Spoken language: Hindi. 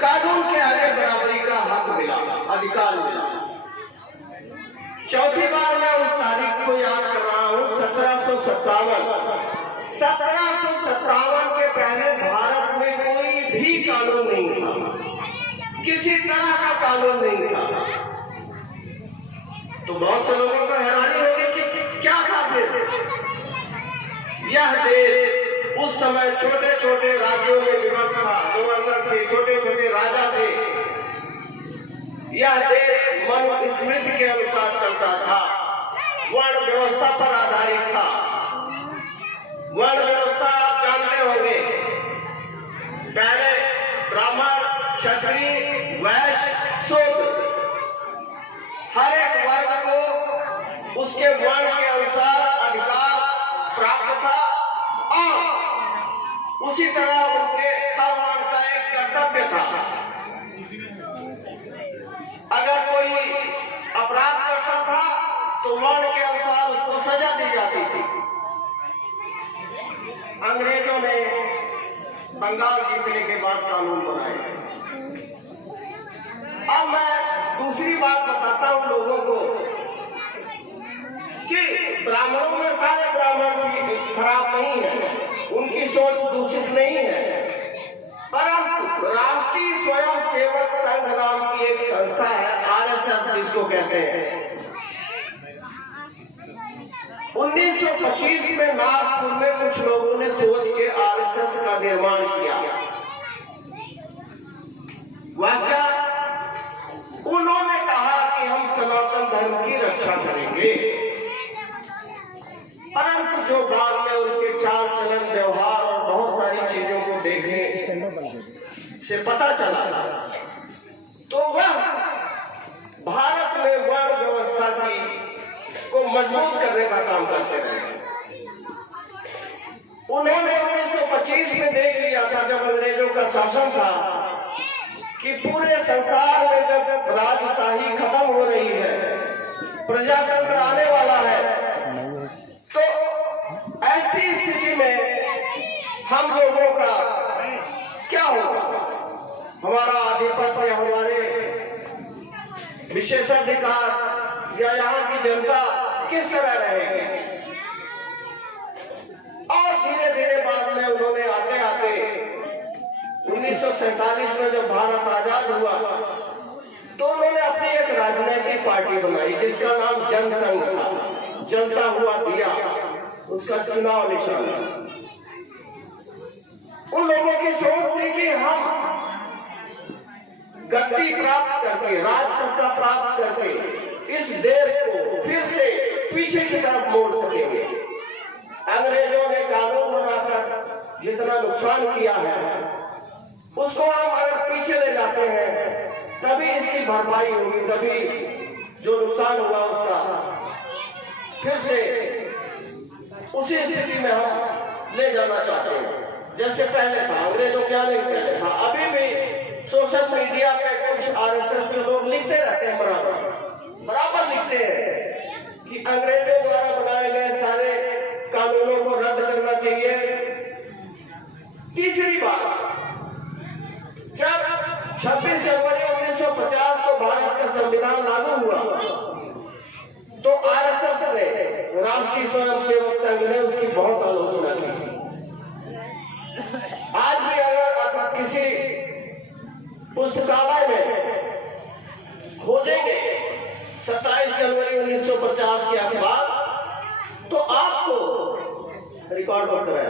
कानून के आगे बराबरी का हक मिला, अधिकार मिला। चौथी बार मैं उस तारीख को याद कर रहा हूं, 1757 के पहले भारत में कोई भी कानून नहीं था, किसी तरह का कानून नहीं था। तो बहुत से लोगों को हैरानी होगी कि क्या था फिर। यह देश उस समय छोटे छोटे राज्यों में विभक्त था, गवर्नर थे, छोटे छोटे राजा थे। यह देश मनुस्मृति के अनुसार चलता था, वर्ण व्यवस्था पर आधारित था। वर्ण व्यवस्था आप जानते होंगे, पहले ब्राह्मण, क्षत्रिय, वैश्य, शूद्र, हर एक वर्ग को उसके वर्ण के अनुसार अधिकार प्राप्त था और उसी तरह उनके हर वर्ण का एक कर्तव्य था। अगर कोई अपराध करता था तो वर्ण के अनुसार उसको सजा दी जाती थी। अंग्रेजों ने बंगाल जीतने के बाद कानून बनाए। अब मैं दूसरी बात बताता हूं लोगों को कि ब्राह्मणों में सारे ब्राह्मण खराब नहीं है, उनकी सोच दूषित नहीं है, परंतु राष्ट्रीय स्वयं सेवक संघ नाम की एक संस्था है, आरएसएस जिसको कहते हैं। 1925 में नागपुर में कुछ लोगों ने सोच के आरएसएस का निर्माण किया। वह क्या? उन्होंने कहा कि हम सनातन धर्म की रक्षा करेंगे, परंतु जो बाद में उनके चाल चलन, व्यवहार और बहुत सारी चीजों को देखने से पता चला तो वह भारत में वर्ण व्यवस्था को मजबूत करने का काम करते रहे। उन्होंने 1925 में देख लिया था, जब अंग्रेजों का शासन था, कि पूरे संसार में जब राजशाही खत्म हो रही है, प्रजातंत्र आने वाला है, तो ऐसी स्थिति में हम लोगों का क्या होगा? हमारा आधिपत्य, हमारे विशेषाधिकार या यहाँ की जनता किस तरह रहेगी? और धीरे धीरे बाद में उन्होंने आते आते 1947 में जब भारत आजाद हुआ तो उन्होंने अपनी एक राजनीतिक पार्टी बनाई जिसका नाम जनसंघ था। जलता हुआ दिया उसका चुनाव निशान था। उन लोगों की सोच थी कि हम गद्दी प्राप्त करके, राज सत्ता प्राप्त करके इस देश को फिर से पीछे की तरफ मोड़ सकेंगे। अंग्रेजों ने कानून बनाकर जितना नुकसान किया है उसको हम अगर पीछे ले जाते हैं तभी इसकी भरपाई होगी, तभी जो नुकसान हुआ उसका फिर से उसी स्थिति में हम ले जाना चाहते हैं जैसे पहले था। अंग्रेजों क्या नहीं पहले था। अभी भी सोशल मीडिया पे कुछ आरएसएस के लोग लिखते रहते हैं, बराबर लिखते हैं कि अंग्रेजों द्वारा बनाए गए सारे कानूनों को रद्द करना चाहिए। तीसरी बात, जब 26 जनवरी 1950 को भारत का संविधान लागू हुआ तो आरएसएस ने, राष्ट्रीय स्वयंसेवक संघ ने उसकी बहुत आलोचना की। आज भी अगर किसी पुस्तकालय में खोजेंगे 27 जनवरी 1950 के अखबार तो आपको रिकॉर्ड मत करो,